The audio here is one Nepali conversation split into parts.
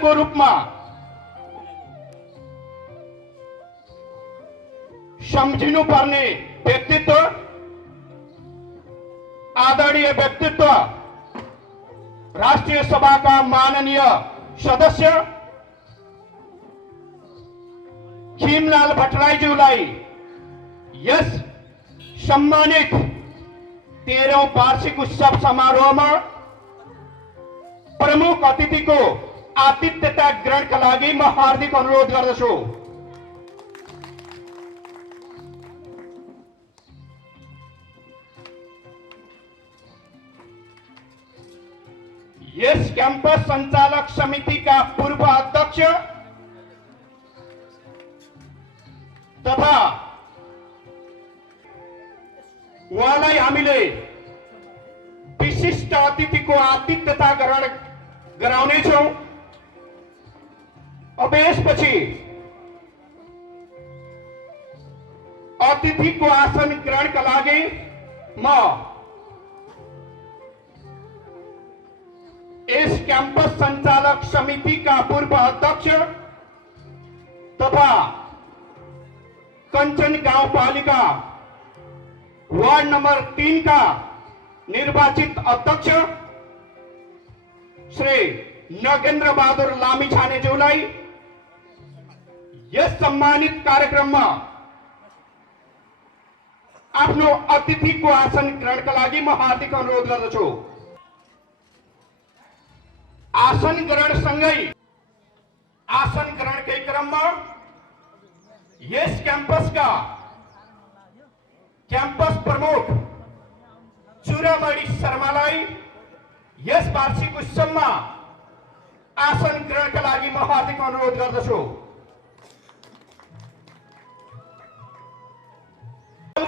को रूपमा सम्झिनु पर्ने व्यक्तित्व, आदरणीय व्यक्तित्व, राष्ट्रिय सभाका माननीय सदस्य खिमलाल भट्टराईज्यूलाई यस सम्मानित 13औं वार्षिक उत्सव समारोहमा प्रमुख अतिथिको आतिथ्यता ग्रहणका लागि म हार्दिक अनुरोध गर्दछु। यस क्याम्पस सञ्चालक समितिका पूर्व अध्यक्ष तथा उहाँलाई हामीले विशिष्ट अतिथिको आतिथ्यता ग्रहण गराउनेछौँ। अब यसपछि अतिथिको आसन ग्रहणका लागि म इस क्याम्पस संचालक समिति का पूर्व अध्यक्ष तथा कंचन गाउँपालिका वार्ड नंबर 3 का निर्वाचित अध्यक्ष श्री नगेन्द्र बहादुर लामिछानेज्यूलाई यस सम्मानित कार्यक्रममा आफ्नो अतिथिको आसन ग्रहणका लागि म हार्दिक अनुरोध गर्दछु। आसन ग्रहण सँगै आसन ग्रहणकै क्रममा यस क्याम्पसका क्याम्पस प्रमुख चुरामणि शर्मालाई यस वार्षिक उत्सवमा आसन ग्रहणका लागि म हार्दिक अनुरोध गर्दछु।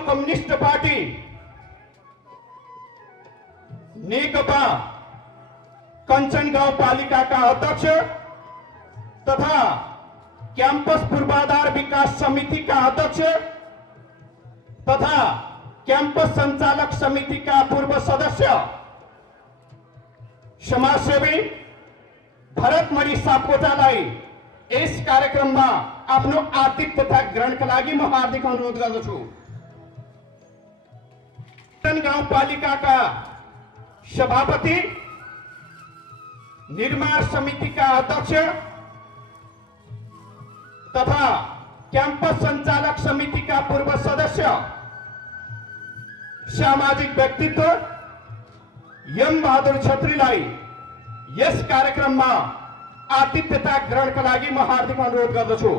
कम्युनिस्ट पार्टी नेकपा कंचन गाउँपालिका का अध्यक्ष तथा क्याम्पस पूर्वाधार विकास समिति का अध्यक्ष तथा क्याम्पस संचालक समिति का पूर्व सदस्य समाजसेवी भरतमणि सापकोटालाई इस कार्यक्रममा आफ्नो आतिथ्यता ग्रहणका लागि म हार्दिक अनुरोध गर्दछु। गाउँपालिका का सभापति, निर्माण समिति का अध्यक्ष तथा कैंपस संचालक समिति का पूर्व सदस्य सामाजिक व्यक्तित्व यम बहादुर छत्रीलाई यस कार्यक्रममा आतिथ्यता ग्रहणका लागि म हार्दिक अनुरोध गर्दछु।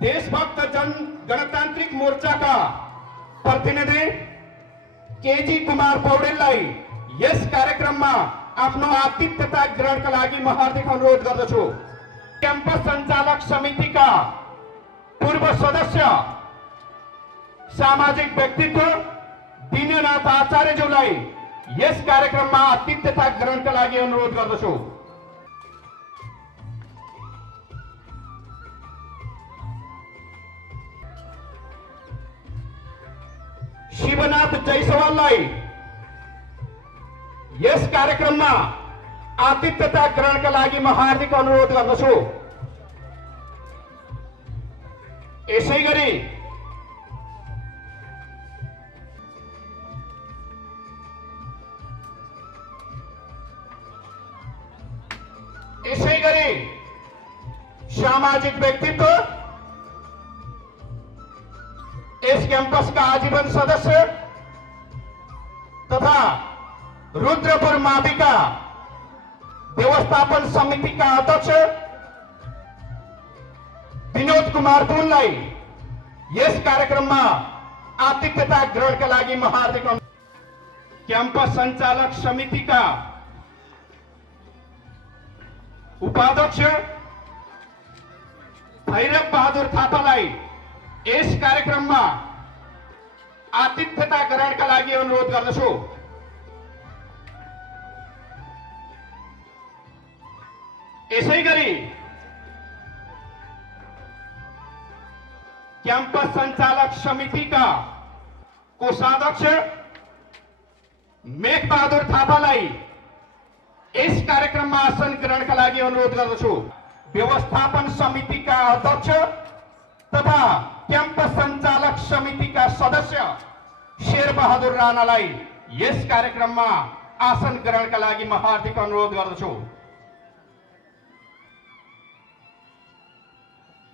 देशभक्त जन गणतान्त्रिक मोर्चाका प्रतिनिधि केजी कुमार पौडेललाई यस कार्यक्रममा आफ्नो आतिथ्यता ग्रहणका लागि म हार्दिक अनुरोध गर्दछु। क्याम्पस संचालक समितिका पूर्व सदस्य सामाजिक व्यक्तित्व दीननाथ आचार्यज्यूलाई यस कार्यक्रममा आतिथ्यता ग्रहणका लागि अनुरोध गर्दछु। शिवनाथ जयसवाललाई यस कार्यक्रममा आतिथ्यता ग्रहणका लागि म हार्दिक अनुरोध गर्दछु। यसैगरी सामाजिक व्यक्तित्व इस कैंपस का आजीवन सदस्य तथा रुद्रपुर माविका व्यवस्थापन समिति का अध्यक्ष विनोद कुमार पुनलाई यस कार्यक्रममा आतिथ्यता ग्रहणका लागि म हार्दिक क्याम्पस संचालक समिति का उपाध्यक्ष भैरव बहादुर थापालाई यस कार्यक्रममा आतिथ्यता ग्रहणका लागि अनुरोध गर्दछु। यसैगरी क्याम्पस संचालक समिति का कोषाध्यक्ष मेघ बहादुर थापालाई यस कार्यक्रममा आसन ग्रहणका लागि अनुरोध गर्दछु। व्यवस्थापन समितिका अध्यक्ष तथा क्याम्पस सञ्चालक समितिका सदस्य शेरबहादुर राणालाई यस कार्यक्रममा आसन ग्रहणका लागि म हार्दिक अनुरोध गर्दछु।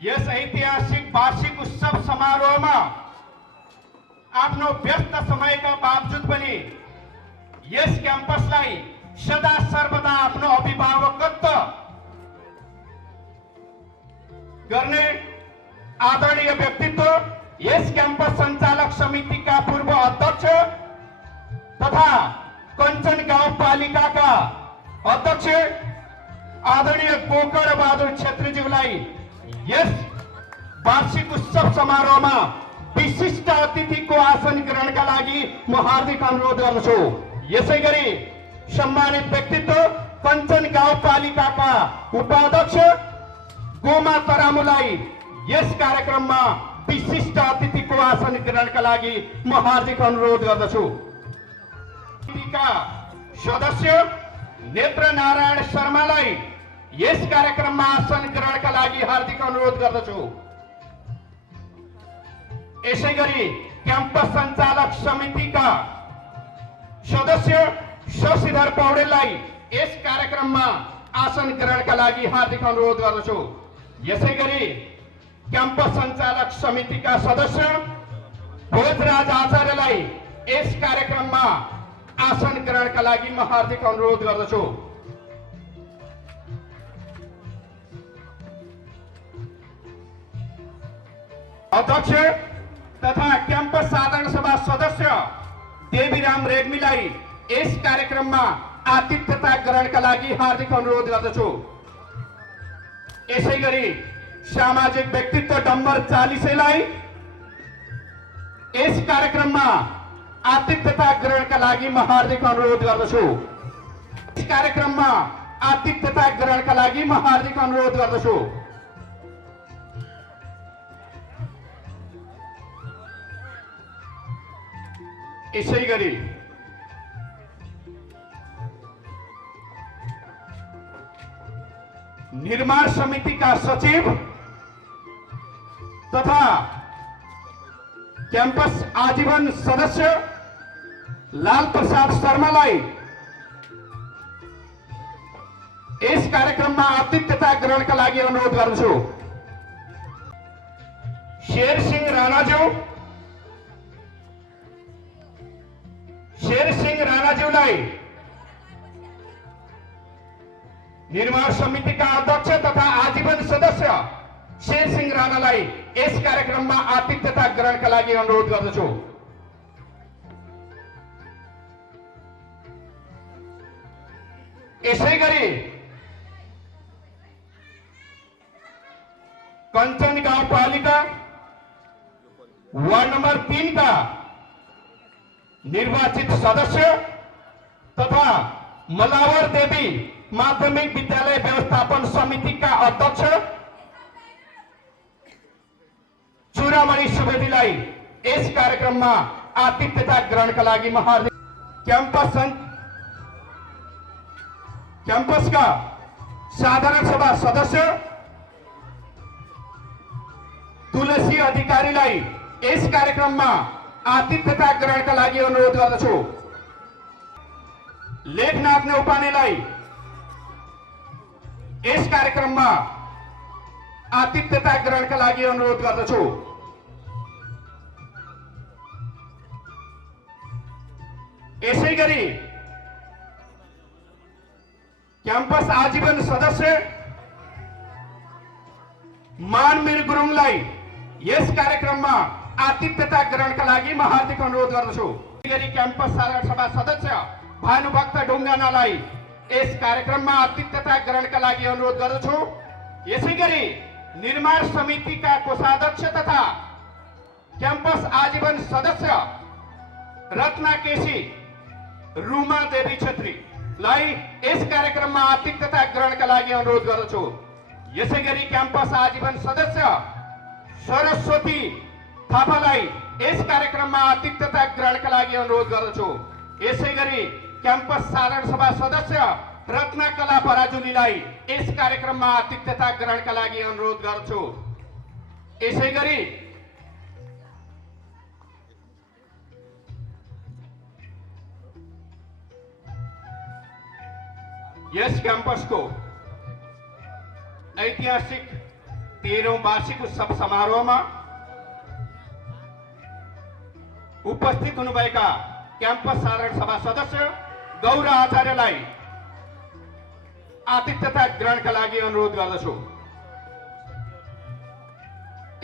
यस ऐतिहासिक वार्षिक उत्सव समारोहमा आफ्नो व्यस्त समयका बावजुद पनि यस क्याम्पसलाई सदा सर्वदा आफ्नो अभिभावकत्व गर्ने आदरणीय व्यक्तित्व यस क्याम्पस सञ्चालक समितिका पूर्व अध्यक्ष तथा कञ्चन गाउँपालिकाका अध्यक्ष आदरणीय गोकर्ण बहादुर छेत्रीज्यूलाई यस वार्षिक उत्सव समारोहमा विशिष्ट अतिथिको आसन ग्रहणका लागि म हार्दिक अनुरोध गर्दछु। यसैगरी सम्मानित व्यक्तित्व कञ्चन गाउँपालिकाका उपाध्यक्ष गोमा तरामुलाई यस कार्यक्रममा विशिष्ट अतिथिको आसन ग्रहणका लागि म हार्दिक अनुरोध गर्दछु। सदस्य नेत्र नारायण शर्मालाई यस कार्यक्रममा आसन ग्रहणका लागि हार्दिक अनुरोध गर्दछु। यसैगरी क्याम्पस सञ्चालक समितिका सदस्य शशिधर पौडेललाई यस कार्यक्रममा आसन ग्रहणका लागि हार्दिक अनुरोध गर्दछु। यसैगरी क्याम्पस सञ्चालक समितिका सदस्य भोजराज आचार्यलाई यस कार्यक्रममा आसन ग्रहणका लागि म हार्दिक अनुरोध गर्दछु। अध्यक्ष तथा क्याम्पस साधारण सभा सदस्य देवीराम रेग्मीलाई यस कार्यक्रममा आतिथ्यता ग्रहणका लागि हार्दिक अनुरोध गर्दछु। यसैगरी सामाजिक व्यक्तित्व डम्बर चालिसेलाई यस कार्यक्रममा आतिथ्यता ग्रहणका लागि म हार्दिक अनुरोध गर्दछु। यस कार्यक्रममा आतिथ्यता ग्रहणका लागि म हार्दिक अनुरोध गर्दछु। यसैगरी निर्माण समितिका सचिव तथा क्याम्पस आजीवन सदस्य लाल प्रसाद शर्मालाई यस कार्यक्रममा आतिथ्यता ग्रहणका लागि अनुरोध गर्दछु। शेर सिंह राणाज्यूलाई निर्माण समितिका अध्यक्ष तथा आजीवन सदस्य शेर सिंह राणालाई यस कार्यक्रममा आतिथ्यता ग्रहणका लागि अनुरोध गर्दछु। यसैगरी कञ्चन गाउँपालिका वार्ड नंबर 3 का निर्वाचित सदस्य तथा मलावर देवी माध्यमिक विद्यालय व्यवस्थापन समितिका अध्यक्ष चूड़ामणि सुवेदीलाई यस कार्यक्रममा आतिथ्यता ग्रहणका लागि म हार्दिक क्याम्पसका साधारण सभा सदस्य तुलसी अधिकारीलाई यस कार्यक्रममा आतिथ्यता ग्रहणका लागि अनुरोध गर्दछु। लेखनाथ नेउपानेलाई यस कार्यक्रममा आतिथ्यता ग्रहणका लागि अनुरोध गर्दछु। यसैगरी क्याम्पस आजीवन सदस्य मानवीर गुरुङलाई यस कार्यक्रममा आतिथ्यता ग्रहणका लागि म हार्दिक अनुरोध गर्दछु। यसैगरी क्याम्पस साधारण सभा सदस्य भानुभक्त ढुङ्गानालाई यस कार्यक्रममा आतिथ्यता ग्रहणका लागि अनुरोध गर्दछु। यसैगरी निर्माण समितिका कोषाध्यक्ष तथा क्याम्पस आजीवन सदस्य रत्ना केसी रुमा देवी छेत्रीलाई यस कार्यक्रममा आतिथ्यता ग्रहणका लागि अनुरोध गर्दछु। यसैगरी क्याम्पस आजीवन सदस्य सरस्वती थापालाई यस कार्यक्रममा आतिथ्यता ग्रहणका लागि अनुरोध गर्दछु। यसैगरी क्याम्पस साधारण सभा सदस्य रत्न कला पराजुलीलाई यस कार्यक्रममा आतिथ्यता ग्रहणका लागि अनुरोध गर्छु। यसैगरी यस क्याम्पसको ऐतिहासिक 13औं वार्षिक उत्सव समारोहमा उपस्थित हुनुभएका क्याम्पस साधारण सभा सदस्य गौर आचार्यलाई आतिथ्यता ग्रहणका लागि अनुरोध गर्दछु।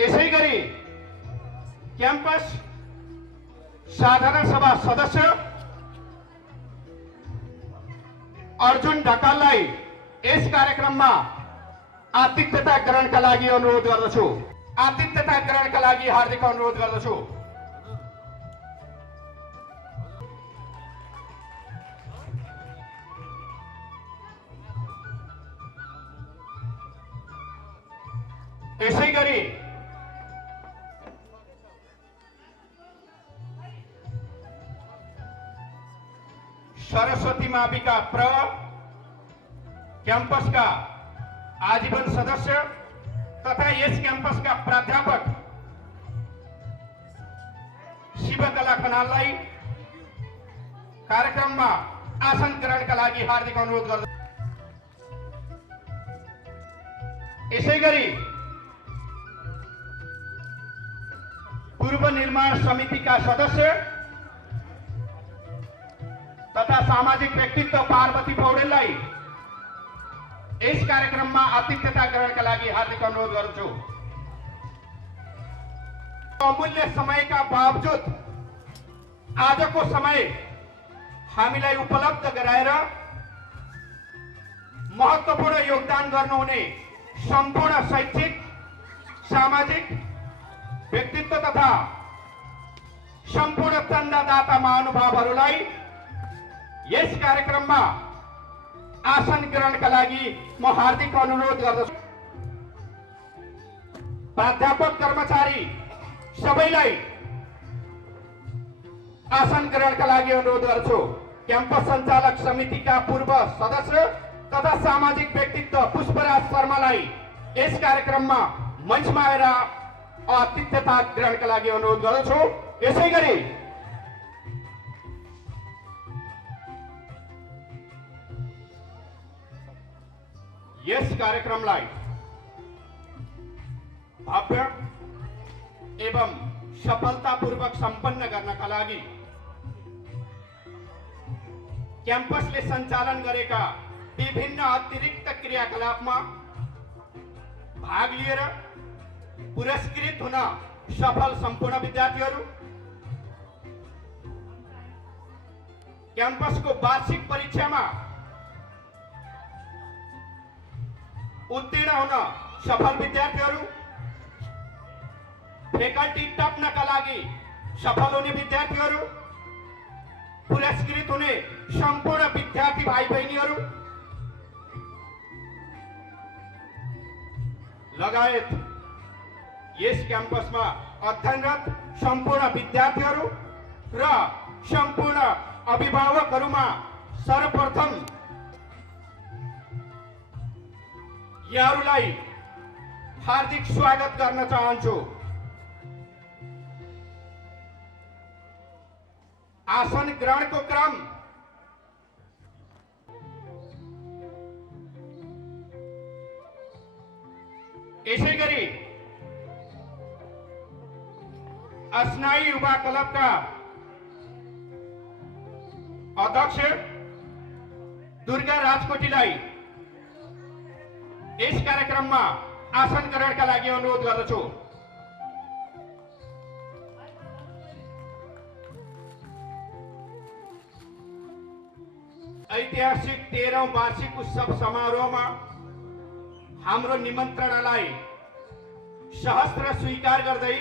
यसैगरी क्याम्पस साधारण सभा सदस्य अर्जुन ढकाललाई यस कार्यक्रममा आतिथ्यता ग्रहणका लागि अनुरोध गर्दछु। आतिथ्यता ग्रहणका लागि हार्दिक अनुरोध गर्दछु। यसैगरी सरस्वती माविका क्याम्पस का आजीवन सदस्य तथा यस क्याम्पस का प्राध्यापक शिवकला खनाललाई कार्यक्रममा आसन ग्रहणका लागि हार्दिक अनुरोध गर्दछु। यसैगरी पूर्व निर्माण समितिका सदस्य तथा सामाजिक व्यक्तित्व पार्वती पौडेललाई यस कार्यक्रममा आतिथ्यता ग्रहणका लागि हार्दिक अनुरोध गर्छु। अमूल्य समयका बावजुद आजको समय हामीलाई उपलब्ध गराएर महत्त्वपूर्ण योगदान गर्नुहुने सम्पूर्ण शैक्षिक सामाजिक व्यक्तित्व तथा सम्पूर्ण चन्दादाता महानुभावहरूलाई यस कार्यक्रममा आसन ग्रहणका लागि म हार्दिक अनुरोध गर्दछु। प्राध्यापक कर्मचारी सबैलाई आसन ग्रहणका लागि अनुरोध गर्छु। क्याम्पस सञ्चालक समितिका पूर्व सदस्य तथा सामाजिक व्यक्तित्व पुष्पराज शर्मालाई यस कार्यक्रममा मञ्चमा आएर आतिथ्यता ग्रहणका लागि अनुरोध गर्दछु। यसैगरी यस कार्यक्रमलाई भव्य एवं सफलतापूर्वक सम्पन्न गर्नका लागि क्याम्पसले सञ्चालन गरेका विभिन्न अतिरिक्त क्रियाकलापमा भाग लिएर पुरस्कृत हुन सफल सम्पूर्ण विद्यार्थीहरू, क्याम्पसको वार्षिक परीक्षामा उत्तीर्ण हुन सफल विद्यार्थीहरू, फ्याकल्टी टप्नका लागि सफल हुने विद्यार्थीहरू, पुरस्कृत हुने सम्पूर्ण विद्यार्थी भाइ बहिनीहरू लगायत यस क्याम्पसमा अध्ययनरत सम्पूर्ण विद्यार्थीहरू र सम्पूर्ण अभिभावकहरूमा सर्वप्रथम यहाँहरूलाई हार्दिक स्वागत गर्न चाहन्छु। आसन ग्रहणको क्रम यसैगरी अस्नाई युवा क्लबका अध्यक्ष दुर्गा राजकोटीलाई यस कार्यक्रममा आसन ग्रहणका लागि अनुरोध गर्दछु। ऐतिहासिक 13औं वार्षिक उत्सव समारोहमा हाम्रो निमन्त्रणालाई सहस्त्र स्वीकार गर्दै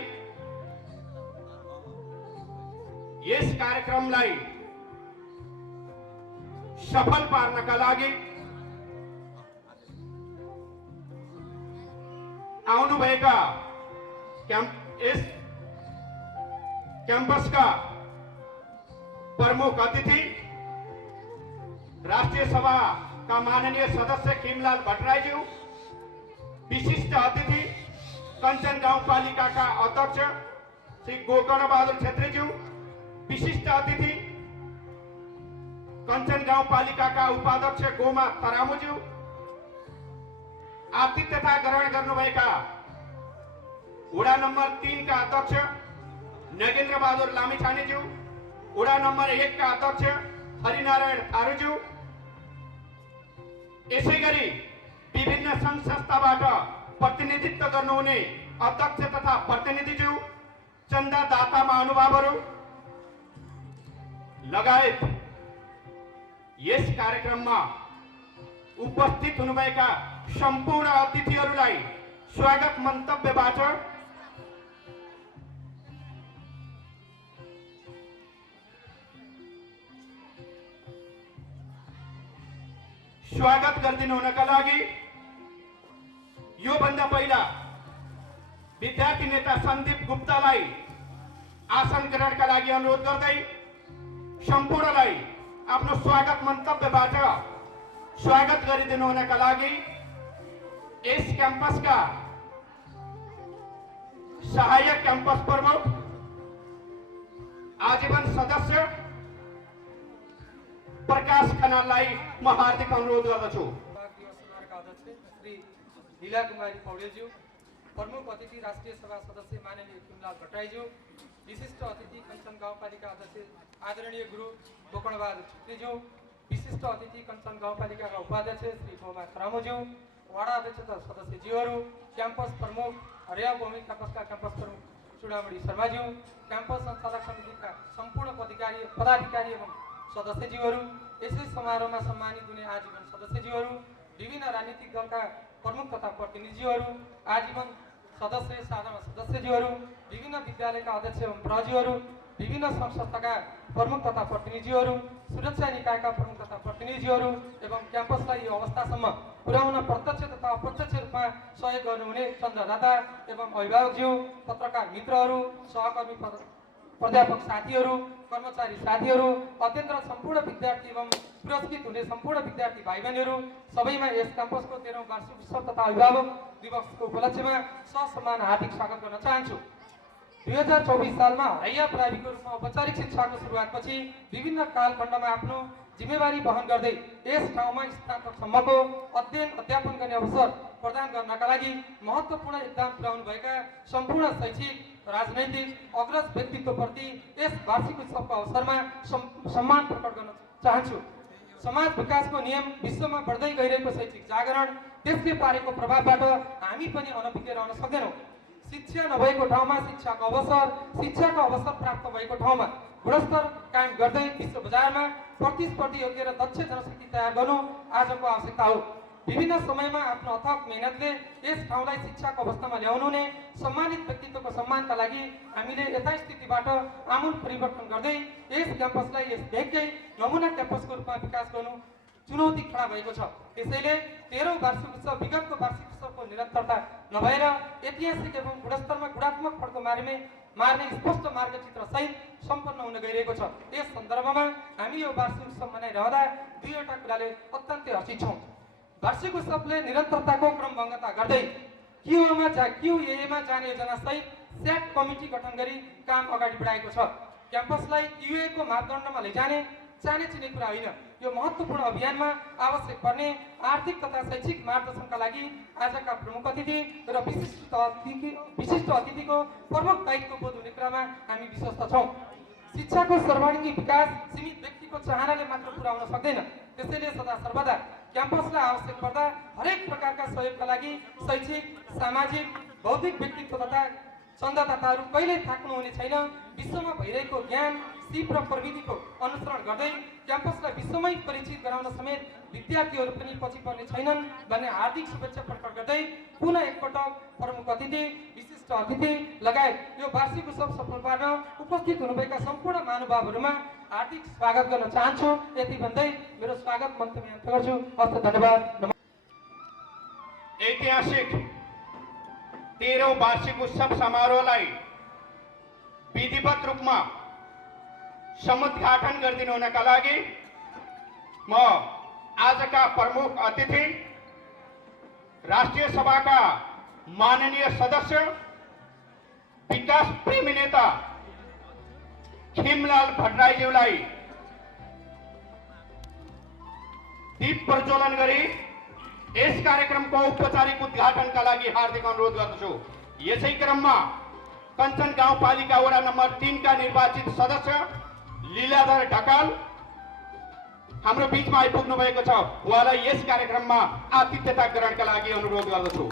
यस कार्यक्रमलाई सफल पार्नका लागि आउनुभएका यस क्याम्पसका प्रमुख अतिथि, राष्ट्रिय सभा का माननीय सदस्य खिमलाल भट्टराईज्यू, विशिष्ट अतिथि कंचन गाउँपालिका का अध्यक्ष श्री गोकर्ण बहादुर छेत्रीज्यू, विशिष्ट अतिथि कंचन गाउँपालिका का उपाध्यक्ष गोमा तरामुज्यू, आतिथ्यता ग्रहण गर्नुभएका वडा नंबर 3 का अध्यक्ष नगेन्द्र बहादुर लामिछानेज्यू, वडा नंबर 1 का अध्यक्ष हरिनारायण थारूज्यू, यसैगरी विभिन्न संघ संस्थाबाट प्रतिनिधित्व गर्नुहुने अध्यक्ष तथा प्रतिनिधिज्यू, चन्दादाता महानुभावहरू लगायत यस कार्यक्रममा उपस्थित हुनुभएका सम्पूर्ण अतिथिहरूलाई स्वागत मन्तव्यबाट स्वागत गरिदिनु हुनका लागि यो भन्दा पहिला विद्यार्थी नेता सन्दीप गुप्तालाई आसन ग्रहणका लागि अनुरोध गर्दै सम्पूर्णलाई आफ्नो स्वागत मन्तव्यबाट स्वागत गरिदिनु हुनका लागि यस क्याम्पसका सहायक क्याम्पस प्रमुख आजीवन सदस्य प्रकाश खनाललाई म हार्दिक अनुरोध गर्दछु। श्री लीला कुमारी पौडेलज्यू, प्रमुख अतिथि राष्ट्रिय सभा सदस्य माननीय खिमलाल भट्टराईज्यू, विशिष्ट अतिथि कंचन गाउँपालिका अध्यक्ष आदरणीय गुरु गोकर्ण बहादुर छेत्रीज्यू, विशिष्ट अतिथि कंचन गाउँपालिका उपाध्यक्ष श्री गोमा तरामुज्यू, वडा अध्यक्ष तथा सदस्यज्यूहरू, क्याम्पस प्रमुख हरिया भूमि क्याम्पसका क्याम्पस प्रमुख चुडामणी शर्माज्यू, क्याम्पस सञ्चालक समितिका सम्पूर्ण पदाधिकारी एवं सदस्यज्यूहरू, यसै समारोहमा सम्मानित हुने आजीवन सदस्यज्यूहरू, विभिन्न राजनीतिक दलका प्रमुख तथा प्रतिनिधिज्यूहरू, आजीवन सदस्य साधारण सदस्यज्यूहरू, विभिन्न विद्यालयका अध्यक्ष एवं प्रहरीज्यूहरू, विभिन्न सङ्घ संस्थाका प्रमुख तथा प्रतिनिधिज्यूहरू, सुरक्षा निकायका प्रमुख तथा प्रतिनिधिज्यूहरू एवं क्याम्पसलाई यो अवस्थासम्म पुर्याउन प्रत्यक्ष तथा अप्रत्यक्ष रूपमा सहयोग गर्नुहुने चन्दादाता एवं अभिभावकज्यू, पत्रकार मित्रहरू, सहकर्मी प्राध्यापक साथीहरू, कर्मचारी साथीहरू, अत्यन्त सम्पूर्ण विद्यार्थी एवं पुरस्कृत हुने सम्पूर्ण विद्यार्थी भाइ बहिनीहरू, सबैमा यस क्याम्पसको 13औं वार्षिक उत्सव तथा अभिभावक दिवसको उपलक्ष्यमा ससम्मान हार्दिक स्वागत गर्न चाहन्छु। 2024 सालमा हरैया प्राविको रूपमा औपचारिक शिक्षाको सुरुवातपछि विभिन्न कालखण्डमा आफ्नो जिम्मेवारी वहन गर्दै यस ठाउँमा स्नातकसम्मको अध्ययन अध्यापन गर्ने अवसर प्रदान गर्नका लागि महत्त्वपूर्ण योगदान पुर्याउनुभएका सम्पूर्ण शैक्षिक राजनैतिक अग्रज व्यक्तित्वप्रति यस वार्षिक उत्सवको अवसरमा सम्मान प्रकट गर्न चाहन्छु। समाज विकासको नियम, विश्वमा बढ्दै गइरहेको शैक्षिक जागरण, त्यसले पारेको प्रभावबाट हामी पनि अनभिज्ञ रहन सक्दैनौँ। शिक्षा नभएको ठाउँमा शिक्षाको अवसर प्राप्त भएको ठाउँमा गुणस्तर कायम गर्दै विश्व बजारमा प्रतिस्पर्धी योग्य र दक्ष जनशक्ति तयार गर्नु आजको आवश्यकता हो। विभिन्न समयमा आफ्नो अथक मेहनतले यस ठाउँलाई शिक्षाको अवस्थामा ल्याउनुहुने सम्मानित व्यक्तित्वको सम्मानका लागि हामीले यथास्थितिबाट आमूल परिवर्तन गर्दै यस क्याम्पसलाई यस देशकै नमुना क्याम्पसको रूपमा विकास गर्नु चुनौती खडा भएको छ। त्यसैले 13औं वार्षिक उत्सव विगतको वार्षिक उत्सवको निरन्तरता नभएर ऐतिहासिक एवं गुणस्तरमा गुणात्मक फड्को मार्ने स्पष्ट मार्गचित्र सहित सम्पन्न हुन गइरहेको छ। यस सन्दर्भमा हामी यो वार्षिक उत्सव मनाइरहँदा दुईवटा कुराले अत्यन्तै हर्षित छौँ। वार्षिक उत्सवले निरन्तरताको क्रमभङ्गता गर्दै क्युएमा जाने योजना सहित स्याट कमिटी गठन गरी काम अगाडि बढाएको छ। क्याम्पसलाई क्युए को मापदण्डमा लैजाने चाने चिने कुरा होइन। यो महत्त्वपूर्ण अभियानमा आवश्यक पर्ने आर्थिक तथा शैक्षिक मार्गदर्शनका लागि आजका प्रमुख अतिथि र विशिष्ट अतिथिको प्रमुख दायित्व बोध हुने कुरामा हामी विश्वस्त छौँ। शिक्षाको सर्वाङ्गीण विकास सीमित व्यक्तिको चाहनाले मात्र पुरा हुन सक्दैन। त्यसैले सदा सर्वदा क्याम्पसलाई आवश्यक पर्दा हरेक प्रकारका सहयोगका लागि शैक्षिक, सामाजिक, बौद्धिक व्यक्तित्व तथा चन्दादाताहरू कहिल्यै थाक्नुहुने छैन। विश्वमा भइरहेको ज्ञान, सिप र प्रविधिको अनुसरण गर्दै क्याम्पसलाई विश्वमै परिचित गराउन समेत विद्यार्थीहरू पनि पछि पर्ने छैनन् भन्ने हार्दिक शुभेच्छा प्रकट गर्दै पुनः एकपटक प्रमुख अतिथि, विशिष्ट अतिथि लगायत यो वार्षिक उत्सव सफल पार्न उपस्थित हुनुभएका सम्पूर्ण महानुभावहरूमा हार्दिक स्वागत गर्न चाहन्छु। यति भन्दै मेरो स्वागत मन्तव्य अन्त्य गर्छु। हस्त धन्यवाद। ऐतिहासिक 13औं वार्षिक उत्सव समारोहलाई विधिवत रूपमा समुद्घाटन गरिदिनु हुनका लागि म आजका प्रमुख अतिथि राष्ट्रिय सभाका माननीय सदस्य विकास प्रेमी नेता खिमलाल भट्टराईज्यूलाई दीप प्रज्वलन गरी यस कार्यक्रमको औपचारिक उद्घाटनका लागि हार्दिक अनुरोध गर्दछु। यसै क्रममा कञ्चन गाउँपालिका वडा नम्बर 3 का निर्वाचित सदस्य लीलाधर ढकाल हाम्रो बीचमा आइपुग्नु भएको छ। उहाँलाई यस कार्यक्रममा आतिथ्यता ग्रहणका लागि अनुरोध गर्दछु।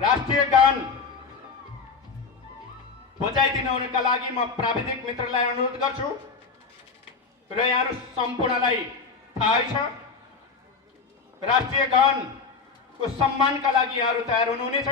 राष्ट्रिय गान बजाइदिनु हुनका लागि म प्राविधिक मित्रलाई अनुरोध गर्छु र यहाँहरु सम्पूर्णलाई थाहै छ राष्ट्रिय गानको सम्मानका लागि यहाँहरु तयार हुनुहुनेछ।